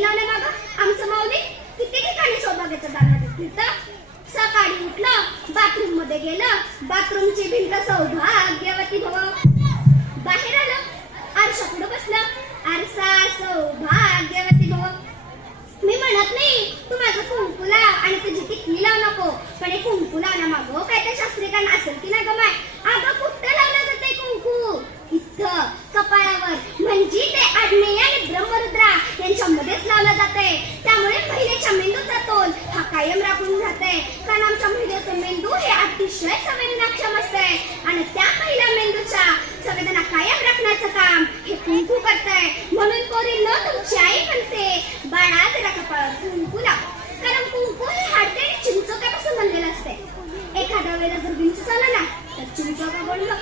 मेहंदी लावण्यामागं आमचं माऊली किती ठिकाणी सौभाग्याच्या दारात फिरतं. सकाळी उठलं, बाथरूम मध्ये गेलं, बाथरूमची भिंत सौभाग्यवती भव. बाहेर आलं, आरशापुढे बसलं, आरसा सौभाग्यवती भव. मी म्हणत नाही तू माझं कुंकू लाव आणि तुझी टिकली लाव नको, पण हे कुंकू लावण्यामागं काय ते शास्त्रीय कारण असेल की नाही ग माय? अगं कुठं लावलं जाते कुंकू? इथं कपाळावर, म्हणजे ते आग्नेय आणि ब्रह्मरुद्रा यांच्यामध्येच लावलं जाते. त्यामुळे महिलेच्या मेंदूचा तोल हा कायम राखून राहते. कारण आमच्या महिलेचं मेंदू हे अतिशय संवेदनाक्षम असते आणि त्या महिला मेंदूच्या संवेदना कायम राखण्याचं काम हे कुंकू करतंय. म्हणून पोरींनो, तुमची आई म्हणते बाळा जरा कपाळावर कुंकू लाव. कारण कुंकू हे हाडते आणि चिंचोक्यापासून बनलेलं असते. एखाद्या वेळेला जर विंचू आला ना तर चिंचोका बोललो,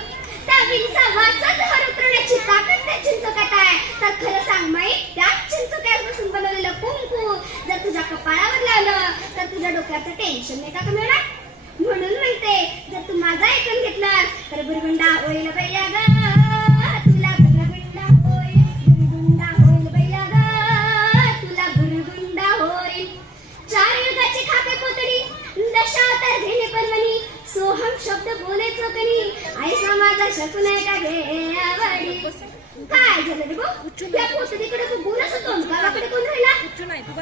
त्या विंचावाचा जहर उतरवण्याची ताकद त्या चिंचोक्यात आहे. तर खरं सांग माई, त्या चिंचोक्यापासून बनवलेलं कुंकू जर तुझ्या कपाळावर लावलं तर तुझ्या डोक्याचं टेन्शन नाही का कमी होणार? म्हणून म्हणते, जर तू माझा ऐकून घेतलास तर बुरगुंडा होईल बैया ग, तुला बुरगुंडा होईल, बुरगुंडा होईल बैया ग, तुला बुरगुंडा होईल. चार युगाची खापे पोतडी, दशावतार घेणे पर्वणी, सोहम शब्द बोले चोकणी, आई समाजा शकून का घे आवडी. काय झालं रे भाऊ? त्या पोतडीकडे बघूनच गावाकडे कोण राहिला?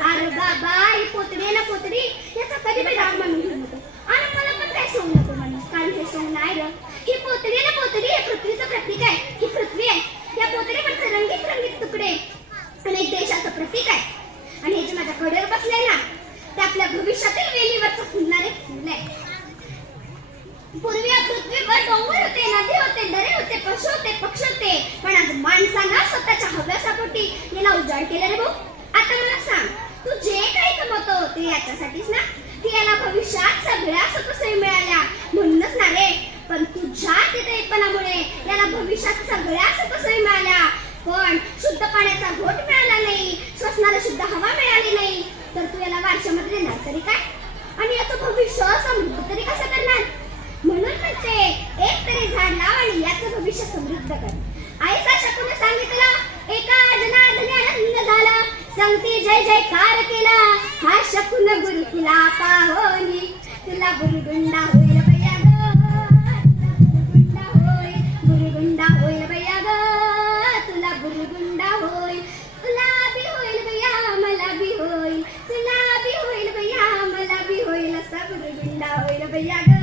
अरे बाबा, ही पोतडी आहे ना पोतडी, याचा कधी बी राग मानून घेऊ नको आणि मला पण काय सोंग नको म्हणून. कारण हे सोंग नाही रे. ही पोतडी आहे ना पोतडी, हे पृथ्वीचं प्रतीक आहे. ही पृथ्वी आहे. या पोतडीवरचे रंगीत रंगीत तुकडे आणि एक देशाचं प्रतीक आहे. आणि हे जे माझ्या कडेवर बसले ना, ते आपल्या भविष्यातील वेलीवरचं फुलणारे फुल आहे. पूर्वी या पृथ्वीवर डोंगर होते, नदी होते, दरे होते, पशु होते, पक्षी होते, पण आज माणसांना स्वतःच्या हव्यासापोटी याला उजाड केलं रे भाऊ. आता मला सांग, तू जे काही कमवतो ते याच्यासाठीच ना, की याला भविष्यात सगळ्या सुखसोयी मिळाल्या म्हणूनच ना रे. पण तुझ्या तिथेपणामुळे याला भविष्यात सगळ्या सुखसोयी मिळाल्या, पण शुद्ध पाण्याचा घोट मिळाला नाही, श्वसनाला शुद्ध हवा मिळाली नाही, तर तू याला वारशामध्ये देणार तरी काय? आणि याचं भविष्य समृद्ध तरी कसं करणार? म्हणून म्हणते, एक तरी झाड लाव आणि याचं भविष्य समृद्ध कर. आईचा शकून सांगितलं, एका जनार्दने आनंद झाला, संगती जय जयकार केला, हा शकून गुरुकुला पाहोनी, तुला बुरगुंडा होईल बैया ग, तुला बुरगुंडा होईल बैया ग, तुला बुरगुंडा होईल, तुला बी होईल बैया, मला बी होईल, तुला बी होईल बैया, मला बी होईल, असा बुरगुंडा होईल बैया ग,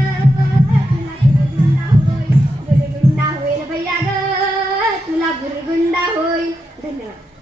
तुला बुरगुंडा होईल. धन्यवाद.